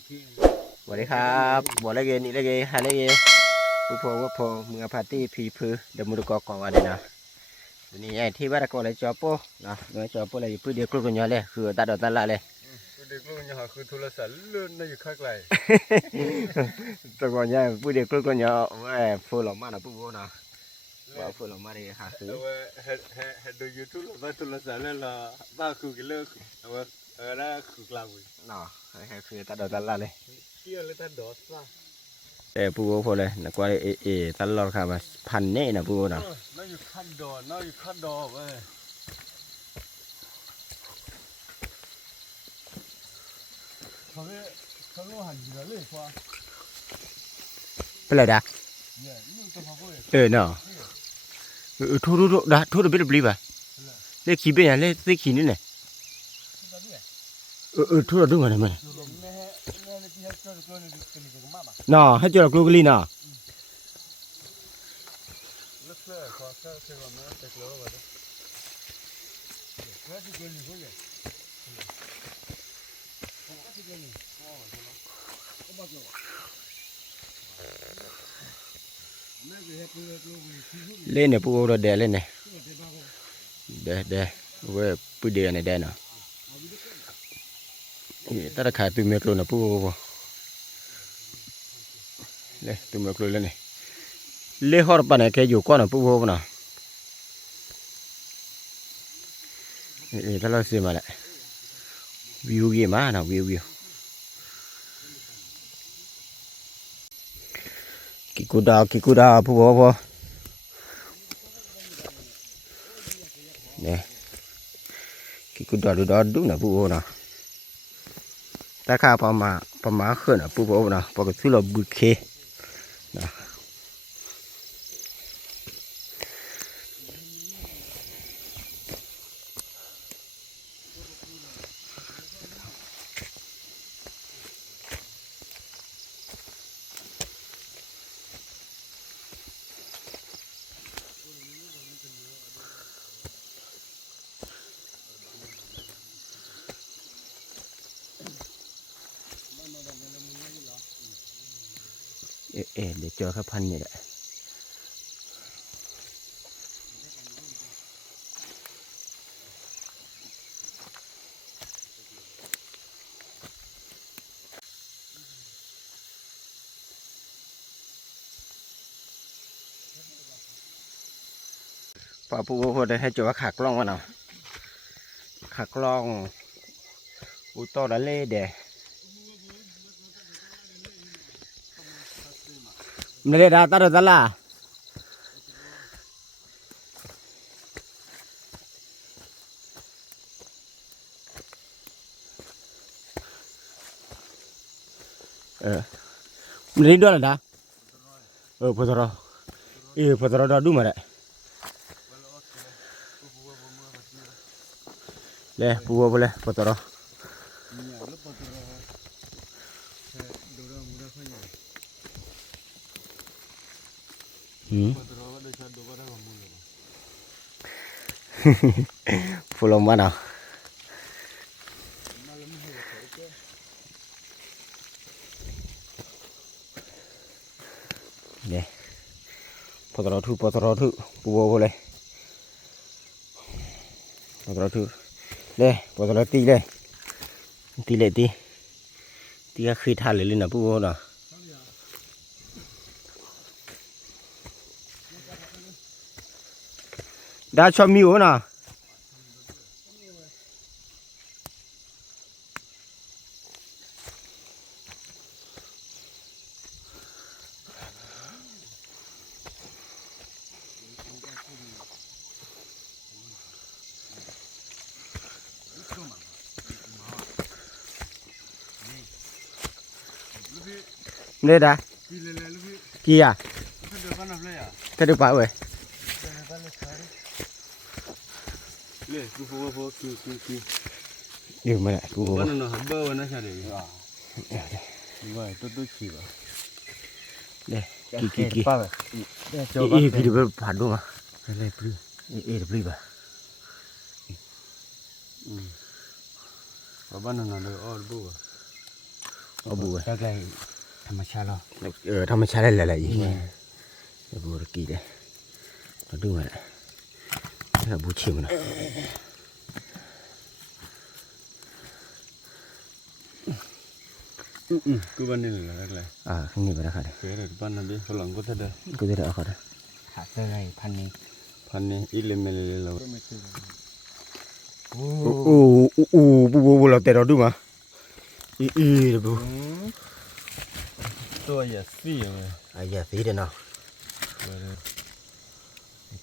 สวัสดีครับบอลเลเกนี่เลเกฮาเลเกผู้พงว่าพงเมืองพาร์ตี้พีพือเดมุดกอกวันนี้นะนี่ไอ้ที่บ้านก็เลยจอปนะเมื่อจอปเลยพื้นเดียวกลุ่มกันเยอะเลยคือตัดดอกตัดละเลยพื้นเดียวกลุ่มกันเยอะคือโทรศัพท์เลื่อนได้อยู่ข้างไกลตัวก่อนเนี่ยพื้นเดียวกลุ่มกันเยอะว่าฟูหล่อมากนะผู้พงนะว่าฟูหล่อมากเลยหาคือว่าเห็นดูยูทูบบ้านโทรศัพท์แล้วล่ะบ้าคือกินเลิกว่าน่าคือกลางเลยเนาะให้คือตัดดอกตัดละเลยเกี่ยวเลยแต่ดอสว่ะแต่ผู้พงเลยนะก็ตัดลอดค่ะมาพันเน่นะผู้พงนะน่าอยู่ขั้นดอน่าอยู่ขั้นดอเว้ยเขาหันอยู่เลยพอเป็นไรด่ะเนาะทุกด่าทุกเป็นบลีบ่ะเล็กขี้เป็นยังเล็กขี้นี่แหละทุกดูมันมันเนาะให้เจอกลูกลีเนาะเล่นเนี่ยพวกเราเดเล่นเนี่ยเดเว้ยพูดเดียเนี่ยเดเนาะแต่ละขายตัวเมียกลัวนะพวกเลยตัวเมียกลัวเลยเนี่ยเลี้ยหอร์ปานเนี่ยแกอยู่ก้อนนะพวกนะถ้าเราซื้อมาแหละวิวกี่มานะวิวกิกูดาพวกเนี่ยกิกูดาดูนะพวกนะราคาประมาณขึ้นนะพวกนะพอก็ซื้อเราบุกเคนะเดี๋ยวเจอแค่พันนี่แหละพอพูดได้ให้เจอว่าขากล้องวะเนาะขากล้องอุตระเล่เดไม่ได้ด่าตาโดนตาล่ะไม่ได้ด้วยหรอด่าพอตรอพอตรอด่าดูมาเลยเลยปูวัวเลยพอตรอฟูลมาเนาะเนี่ยพอตรอทุปูวัวเลยพอตรอทุเลยพอตรอตีเลยตีก็คือทานเลยนะปูวัวเนาะได้ชอบมิวนะเนี่ยด่ากี่อ่ะก็ดูป่าวเว้ยเลยกูพูดคืออยู่มาแหละกูบ้านเราหับเบอร์นะใช่ไหมว่าตัวขี้ป่ะเนี่ยกี่ป่าวพี่ดูผ่านดูมาอะไรปลื้มปลื้มป่ะบ้านเราเลยอ๋อบัว เอาบัว ก็เลยธรรมชาติเรา ธรรมชาติอะไรอีกเอาบัวตะกี้เลยเราดูมาแล้วบัวชิมนะ กูบ้านนี่แหละอะไร ข้างนี้ไปแล้วค่ะ เกิดบ้านนั้นดิฝรั่งก็เท่าเดิม ก็จะได้เอาเขาได้ ขาดเท่าไรพันนี้อีเลมเลยเรา บัวเราแต่เราดูมาบัว ตัวใหญ่สีเลย อย่าสีเด้เนาะ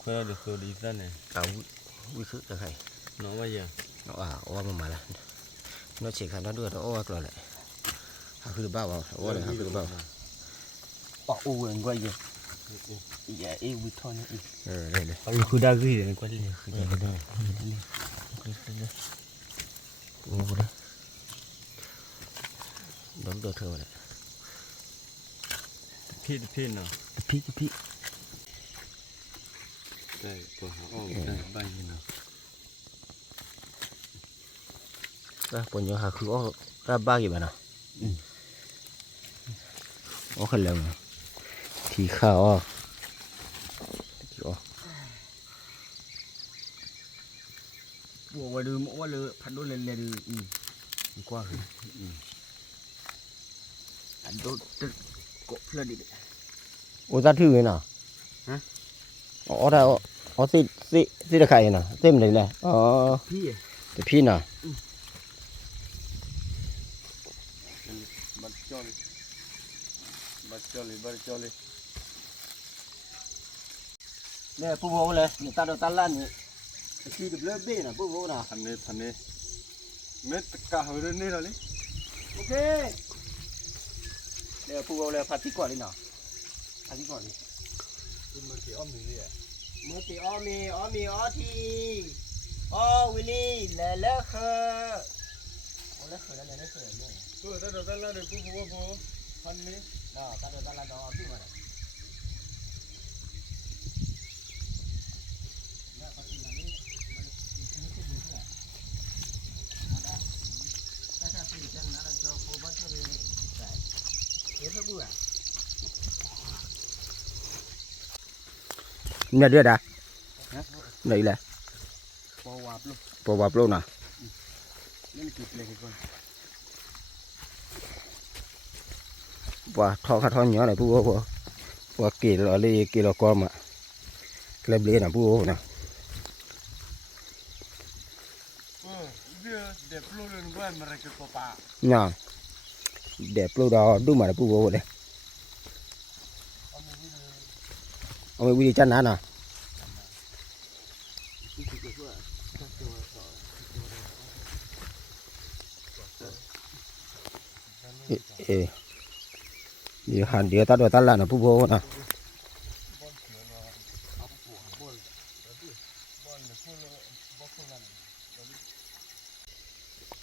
ควายเดือดโซดีสั้นเนี่ย วิสุจะใคร น้องว่าอย่าง ว่ามาละnó chỉ khả năng đưa nó ô rồi lại hả cứ bao vào ô này hả cứ bao ô anh quay gì dạ yêu bị thôi đây này anh cứ đa ghi để quay đi ô đấy đóng đồ thơ này phi nào phi đây của họ đây bay như nào ra bọn nhỏ hả cứ ô ra ba gì bạn nào ô khẩn lầm thì khảo bộ qua đưa mỗi lừa phản đối lên qua rồi phản đối tự cột lên đi ô ra thư nào hả ô ra ô xí được khai nào xem này này phi cái phi nào bắt cho đi nè phụ vô này người ta đâu ta lan nhỉ khi được lớp bên nào phụ vô nào thành này mấy cả hồi đến đây rồi đi ok nè phụ vô này phát tí quả đi nào phát tí quả đi mới chỉ ôm gì vậy mới chỉ ôm mì thì Willy lẽ khờ lẽ khờ này tôi ta đâu ta lan được phụ vô thành này đó ta đâu ta lan đó cứ mà nhà đưa đã này là bỏ vạp luôn à và thọ khát thọ nhỏ này bố và kỳ là con mà cái lấy là bố nè đẹp luôn rồi mà cái cọp à nhá đẹp luôn đó đúng mà là bố đây ông ấy đi chân nè đi hàn địa ta đòi ta là bố nè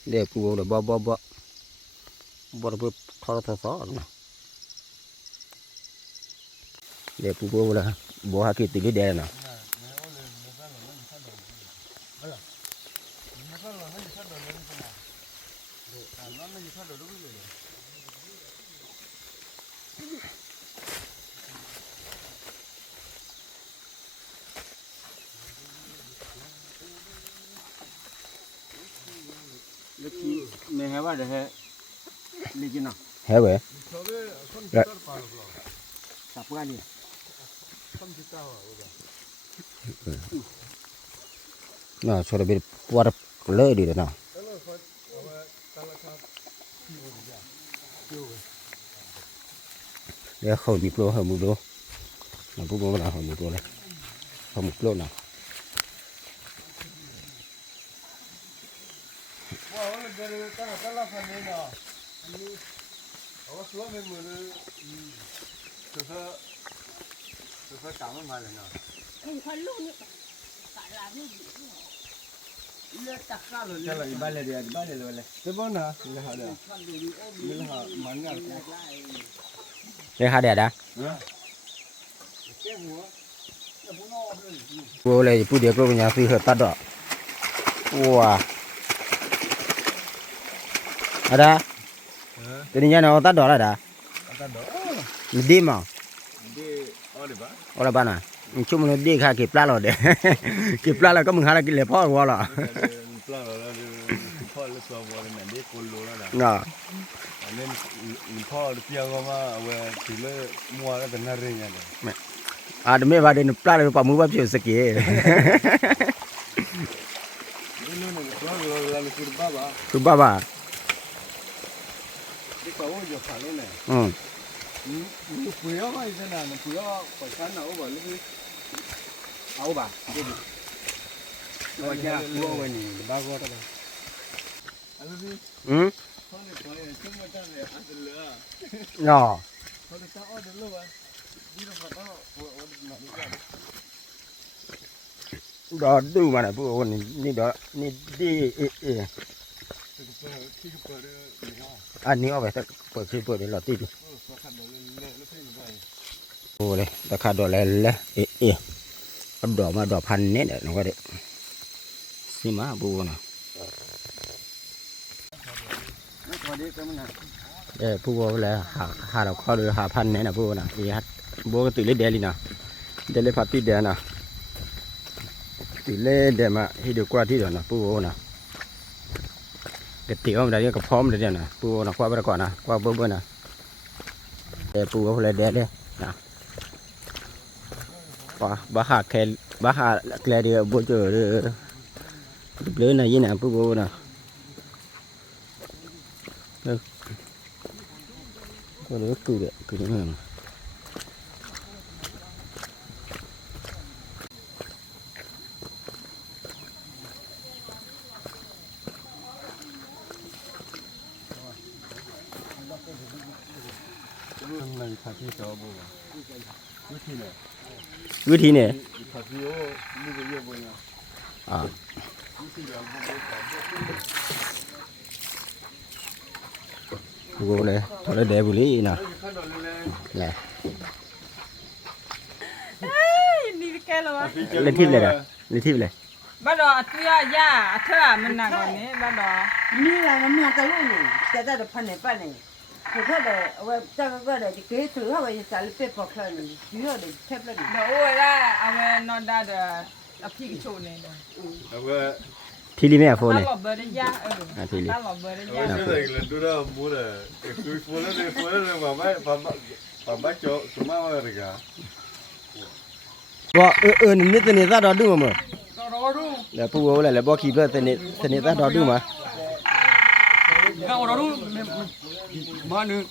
để bố là bò là bò thọ nè để bố là bố hạt kỳ tí đè nè mẹ hay vậy đấy lấy gì nào hé vậy sắp qua đi nó cho nó bị qua lỡ đi rồi nào để khâu mịp lô hơn một lô là bố nào hơn một lô này hơn một lô nào tôi cảm ơn mày rồi nào cái là ba lê rồi cái bọn nào là họ được là họ mắng nhau đây hai đẻ đã bố này bố điệp bố nhà phi hợp tắt đó wow ada ตัวนี้เนี่ยตัดดอกแล้วด่า ta đó ดีมั้ง đi ở đây ba เอาละบ้านน่ะชุ่มมันดีค่ะเก็บปลาหรอเด้ เก็บปลาแล้วก็มึงหาอะไรกินเลยพ่อหัวหรอ plan làพ่อเลยสอบว่าเนี่ยได้คนรู้แล้วนะ เนาะ nênพ่อเที่ยวก็มาเวลาที่เลิกมัวแล้วเป็นอะไรเงี้ยเลย อ่าเดี๋ยวไม่ว่าเดินปลาเลยปลามือว่าเพียวสกี นี่นู่นเราคือบ้าบ้า คือบ้า ที่เขาอยู่ฝั่งนู้นเนี่ย นี่ปุ๋ยอะไรใช่ไหมปุ๋ยประชันเอาบ่เลย เอาบ่า เราแค่วัววันนี้บ้าวัวตัวอะไรนี่เขาเนี่ยเขาเนี่ยชุ่มมาตั้งเนี่ยอันเดียว เนาะ เขาเนี่ยตั้งอันเดียวว่าดีเราก็ต้องวัวมาดีกว่า ดอดูมาน่ะพวกคนนี่ดอนี่ดีอันนี้เอาไปสักเปิดคือเปิดเป็นหลอดตีดิโอ้เลยราคาดอกแล้วเอาดอกมาดอกพันเนี่ยน้องก็ได้สิมาบูน่ะผู้ว่าแล้วหาดอกข้อเลยหาพันเนี่ยนะผู้น่ะนี่ฮัดบัวก็ตื่นเล่นเดลินะเดลิพาร์ตี้เดน่ะตื่นเล่นเดมาให้ดูกว่าที่เดียวนะผู้ว่าน่ะเด็กติ๋วมันได้ก็พร้อมเลยเนี่ยนะผู้ว่าน่ะกว่าไปก่อนนะกว่าเบิ่งๆนะแต่ผู้ว่าเลยเดลินะบ้าหาแค่บ้าหาแค่เดียวบัวเจอเลยเลื่อนอะไรยี่น่ะผู้ว่าน่ะก็เลยคือเด็กคือนี่มั้งวิธีเนี่ยกูเลยทอดเดบุรีนะเนี่ย นี่แกเหรอวะ เล่นทิพย์เลยนะเล่นทิพย์เลย บ้านดอเตี้ยย่าเธอมันหนักกว่านี้บ้านดอ นี่แหละมันมาตะลุยแต่ได้พันเนี่ยไปเนี่ยคือถ้าได้ว่าจะก็ได้ที่เกิดถือว่าจะสั่งเป๊ะพอครั้งนึงถือว่าได้เทปละนี่ เดี๋ยวโอ้ยละเอาไว้นอนได้เดี๋ยวเอาพี่กิโชว์เนี่ย เอาว่า ทีรีแม่โฟน ต เลย ลอดเบอร์ได้ย่าตลอดเบอร์ได้ เอา ย่า ว่าจะเลยดูได้มูเลยคือฟูเลยมาโจ๊กมาอะไรกัน ว่านี่ตัวนี้ซาดอดูมั้ง รอดู แล้วผู้ว่าอะไรบอกขีเพื่อตัวนี้ซาดอดูมั้ง เอารอดูมาหนึ่ง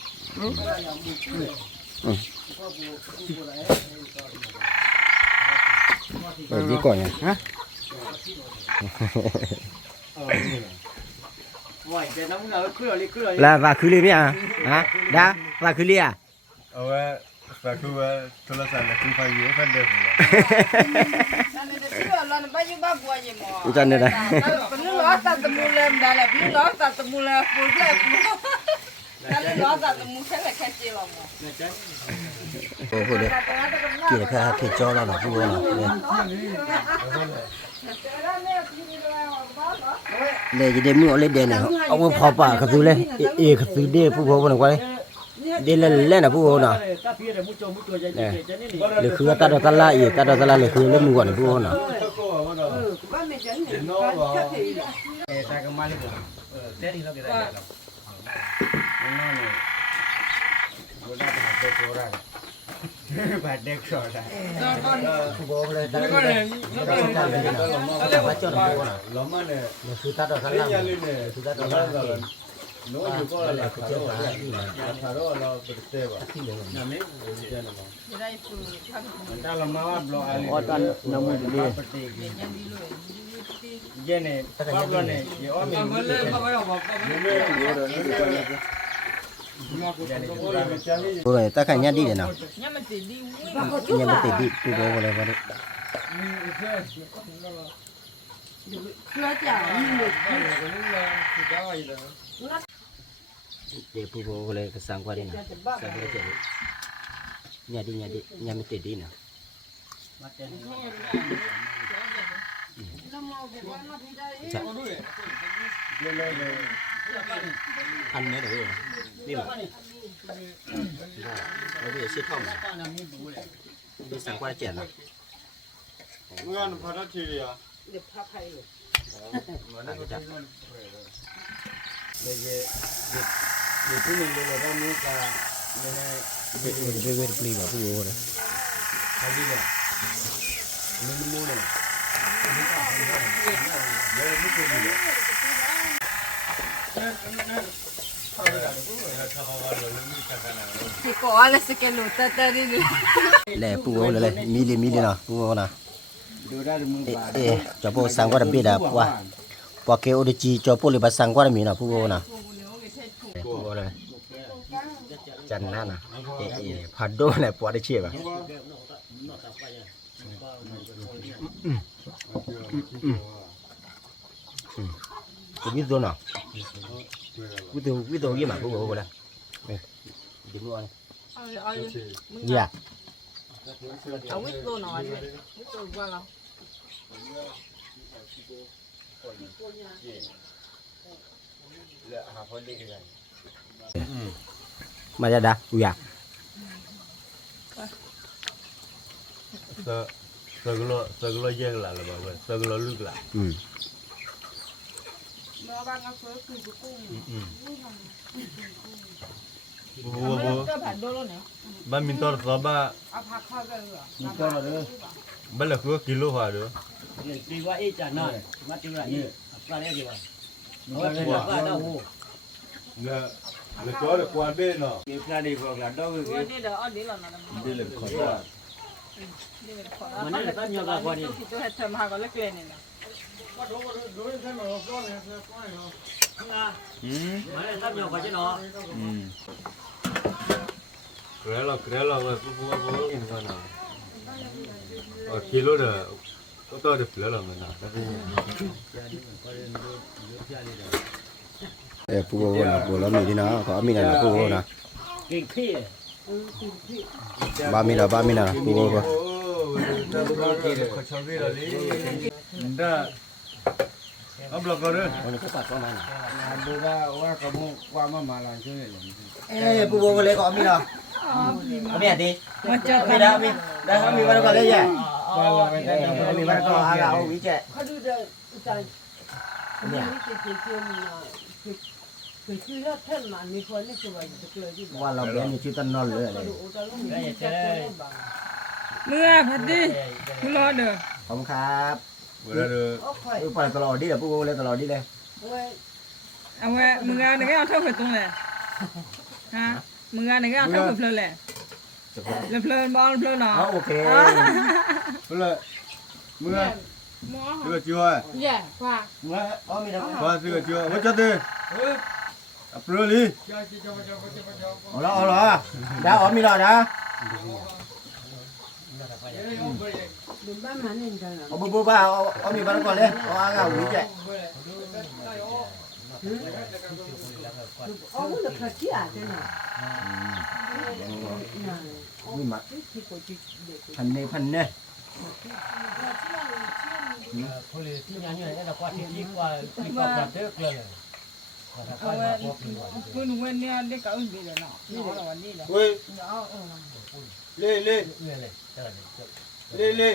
ดีกว่าไงฮะ là và cứ liền à hả đã và cứ liền à เอาว่าแต่คือว่าโทรศัพท์คือไฟเยอะแค่เดิมเลย cho nên là Nó ló ra tầm mù lên đây là biết ló ra tầm mù lên phun lên phun ló ra tầm mù thế là khai chi lòng cô đấy kìa cái cho nó là vua là đây cái đêm mưa lên đèn này ông phò bà cái thứ lên cái thứ đê phụ hồ này quay đê lên là phụ hồ nào này để khứa ta đó ta la để khứa lên mùa này phụ hồ nào บ้านไม่จันเนี่ยถ้าที่ phụ hồ này ta nó cho nó phụ nào ล้อมาเนี่ย để khứa ta đó ta la khứa ta đó ta la น้อยอยู่ก็แล้วก็จะว่าถ้าเราเปิดเตะบ่นั่นนี่เจนมา Đây phun thằngถ้าเรามาว่าบล็อกอะไร oh tan namu di dia je ne Pablo ne ye o mi Mà lên mà bây giờ mà rồi ta khai nhát đi để nào nhá mình chỉ đi nhà mình tìm đi phụ hồ này vào đấy เพื่อจะมีเด็ก để phụ hồ này cái sáng qua đi nào sáng qua đi nhà mình tìm đi nào พันเมตรเลยนี่มั้งเราไปซื้อท่อมไปสั่งกว่าเจ็ดนะ Bukan pada ciri ya. เดี๋ยวพาไปเลย สั่งก็จะ Di sini dulu kamu ke ini เวทปลีแบบผู้โง่เลย tadi dia. Ini mulu. Ya ini tu dia. ที่ก่อนเลยสเกลลูตัดตัดนี่ แหล่ผู้โง่เลยมีเลยนะผู้โง่นะ Dura di muka. จะพวกสั่งกว่าเบียดอ่ะว่าพอเกอดีจีจะพวกเลยมาสั่งกว่ามีนะผู้โง่นะผู้โง่เลยจันนั่นนะผัดโดนเลยปวดได้เชี่ยป่ะกูวิโดนอ่ะวิโดยี่หมาผู้โง่กูเลยดิ้งวันเยี่ย เอาวิทย์โลหน่อยวิทย์โลว่าเรา มาจะด่ากูอยาก Segala jeng lah bawa. Segala luk lah. เมื่อบ้านก็เฟิร์สคือกุ้ง ก็ผ่านโดนแล้วเนี่ย Ba minta berapa? เอาผักเข้ากันเหรอ Minta ada. Balik ke kilo ada. Tiga jangan, mati lagi. Apa lagi bang? Oh, tidak ada hu. Nggak. Nggak ada kuat be no. Kita di bawah ada วัน lagi. นี้เดี๋ยวเอาดีหรอนะ Dia lebih kuat. นี่เป็นคนแล้วก็ที่ตัวเธอมาก็เล็กๆนี่นะ Mana tak nyawa je no. Kerela buat ini sana. Oh kilo dah. Kau tahu ada kerela mana? Tapi ผู้โง่นะผู้แล้วมีดีนะเขามีนะผู้โง่นะ King P. บ้ามีนะผู้โง่ oh, dah berapa kilo? Kau cabai dah ni. Dah. Apa kau dah? วันนี้ก็ปัดประมาณ Buka wah kamu wah mama langsung ni. ผู้โง่เลยก็มีนะมีอะไรมีนะมีได้มีวันก่อนเลยแย่มีวันก่อนอะไรเอาวิจัย เขาดูเด้ออาจารย์เนี่ยนี่เกี่ยวๆนี่นะคือคือถ้าท่านมันมีคนนี่คือว่าจะเกิดที่ ว่าเราเรียนอยู่ที่ต้นนนเลย ก็ดูจะรู้มีจะเกิดบ้าง เมื่อพัดดิมึงรอเด้อ ขอบคุณครับ Berada. โอ้ค่อย ปล่อยตลอดดีเลยผู้โง่เลยตลอดดีเลย เว้ย เอาไว้มึงเอาหนึ่งเอาเท่าไหร่ตรงเลยฮะมึงเอาหนึ่งเอาเท่าไหร่เพลินเลยเพลินบอลเพลินหนอ โอเค Pula. Mula. หมอ Dua jiwa. แย่กว่า อ๋อมีนะ Pas dua jiwa. Macam tu. Apa ni? เอาละเอาละดาวอ๋อมีละนะ ดูบ้านมันนี่กันนะ เอาบุบบ้าเอามีวันก่อนเลยเอาอ่างวิจัย โอ้โหเด็กขาขี้อ่ะเนี่ย นี่มา ที่กูจิเด็ก พันเนี่ย Boleh tu nyanyi ada kuat sikit kuat kuat berat le. เอาไว้คุณวันนี้ได้กับอื่นไปเลยเนาะนี่วันนี้เลย Wei. เอา Le le. Le. Le le.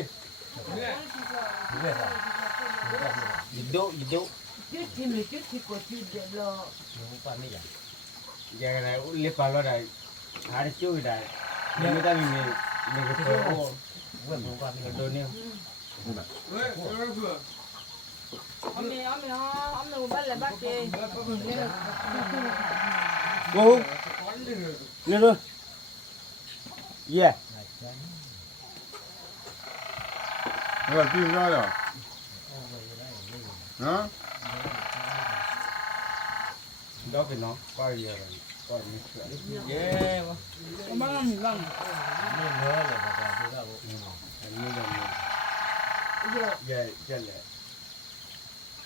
Hidup จุดที่มีจุดที่กูจิเด็กเรา Lupa ni ya. Jangan nak lepas lo dah. Hari cuy dah. Dia minta ni ni kita. Oh. Buat lupa ni. Betul ni. เอามีบ้านอะไรบ้านเจ Go. Ni tu. Yeah. Rồi tìm ra rồi. Đó. Đó cái nó quay giờ quay như thế. Yeah. บ้านมีบ้าน Ni le le kata tu dah. Ini dah ni. เยอะ Yeah, jalan.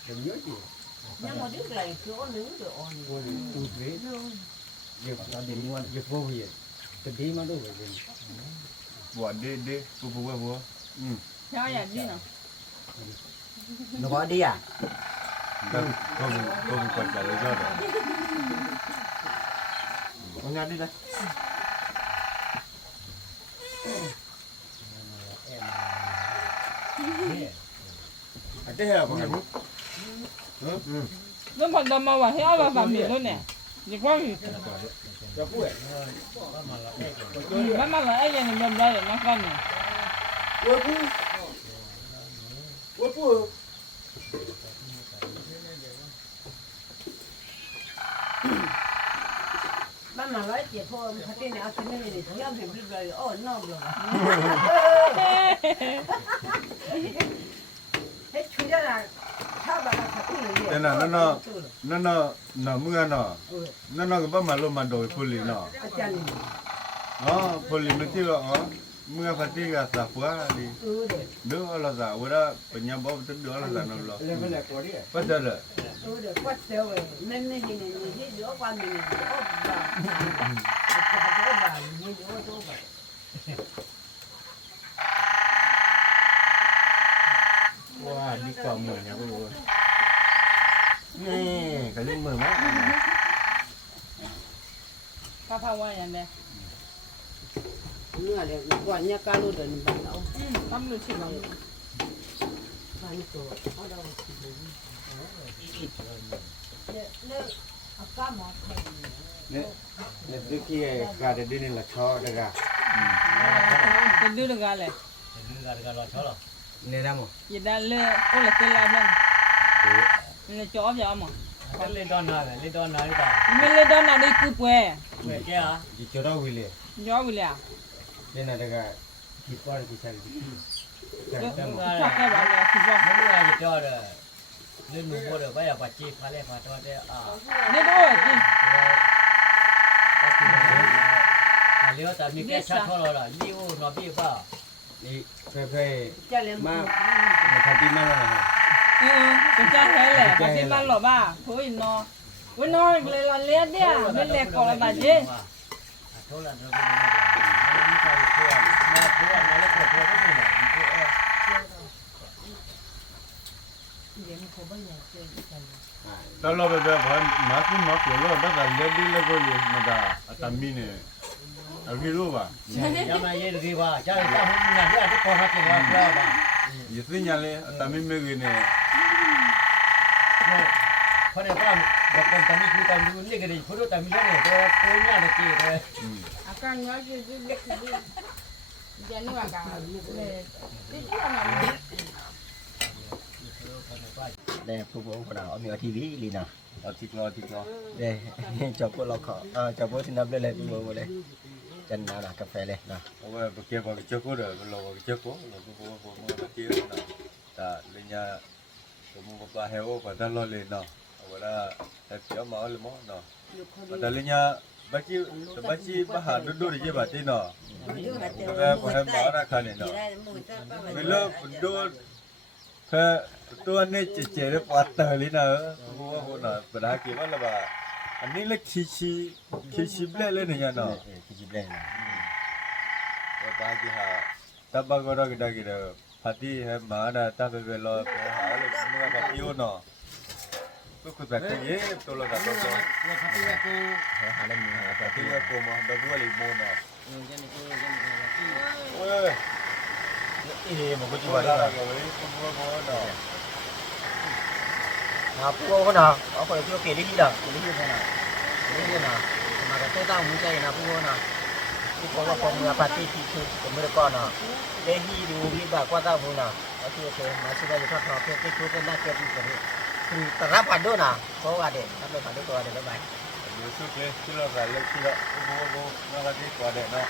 Dem nhớ gì? ยังมาดึกเลยคืออ้อนนึงเดี๋ยวอ้อน Cô đi tụt về. Giờ có đến luôn. Giờ vô về. Cái đi mà đâu về. Bỏ đi đi. Vô. Ừ. เช้าอย่างนี้เนาะ nó có đi à Kau buat jalan jalan. Ngồi đi đây. Ada ya apa kamu? nó còn đâm mà héo là làm miệng luôn nè gì quá gì bắt mà là ai nhà mình đây nó con nè ba mà nói chuyện thôi thật tiên nào thì mình để theo thì biết rồi ồ nó rồi hết chú ra là sao bà thật tiên Thế là nó mưa nó cái bao mà luôn mà đổi phun lì nó. Phun lì mình chỉ là mưa phát đi cả sạp quá đi. Đứa là giả vừa đó bên nhà bố tính đứa là giả nó lo. Bắt giờ rồi. được quát tiêu rồi nên này thì đứa quan mình Wow, đi qua mười nhà cô bố. Nè, cái lưng mười mắt. pha qua nhà này nữa để quản nhà cá luôn rồi bắt đầu tắm được chỉ bằng bán tổ ở đâu cá mỏ Nè đứa kia cả để đi nên là cho được à. cái đưa được ra này Gà lò chó rồi. Nè ra một. gì đã lên ô là cái làm lên là chó giờ mà Con lên đòn nào này, lên đòn nào đi ta. mình lên đó là đi cướp quê Mẹ kia hả? Đi cho đâu Willy. gió bị lạ Nên là được à. Thịt qua thì sao? chắc cái bảo là thì do Không ai gì cho được. Lên mù mua được bây giờ bà chi phá lên phá cho đây à. nên đó rồi chứ À liêu ta mi cái chat thôi rồi, liêu nó bị ba. Đi phê cha lên mà phải tin nó là cái cha thế lẻ bà xin ban lỏ ba thôi nó với nó là lên đi à bên lẻ còn là bà chứ Thôi là nó bị nó phải thua, nó lấy thua cái gì này. đó là bây giờ vẫn mà cũng nó kiểu đó là lên đi là coi gì mà đã tạm mi này ở cái lúc à Nhưng mà vậy thì ba, cha không nhà đi ăn cái con hát cái qua ba. giờ sinh nhật này tạm mi mấy cái này Phần này ba, gặp con tạm mi cứ tạm mi lấy cái gì, phụ nữ tạm mi lấy này, tôi nhà được gì thôi. à con nói chứ biết cái gì giờ nó mà cả về cái là Đây, cô bố của nào ở miền TV đi nào. thịt ngon Đây, cho cô lọc họ, cho cô xin nắp lên đây cô bố đây. Chân nào là cà phê đây nào. ôi bữa kia vào cái chỗ cố rồi lò vào cái chỗ cố rồi cô mua cái kia nào ta lên nhà tôi mua ba heo và ta lo lên nào và là ta kéo máu lên máu nào và ta lên nhà bác chi bà hà đôi đôi chứ bà tin nào và của em bảo ra khăn này nào vì lo đôi thế tôi này chế được bắt tờ lên nào cô nào bà đã kêu là bà anh ấy là khí lên này nhà nào Cái gì đây nào. Bagi ha, tabang orang kita kita hati hai mana tapi belo hal semua hati ono. Aku kata ye betul lah kata tu. Hà lên mười hà Hati aku mah dah dua lima no. Oi, ini mà có dua chuyện dah đó. semua no. Nào cô có nào, có phải kêu kể đi đâu, kể đi như thế nào, kể đi như nào, mà cái tôi tao muốn chơi nào cô nào, cô có phòng nhà party thì của mấy con nào, để hi đi đi bà qua tao muốn nào, ở kia thì mà chúng taจะทอดcái chú cái nát cái gì cái thì tập rap phản đối nào, có vào để tập phản đối có vào để các bạn. Yesus ke, sila balik sila. Buat buat, nak lagi kuat deh no.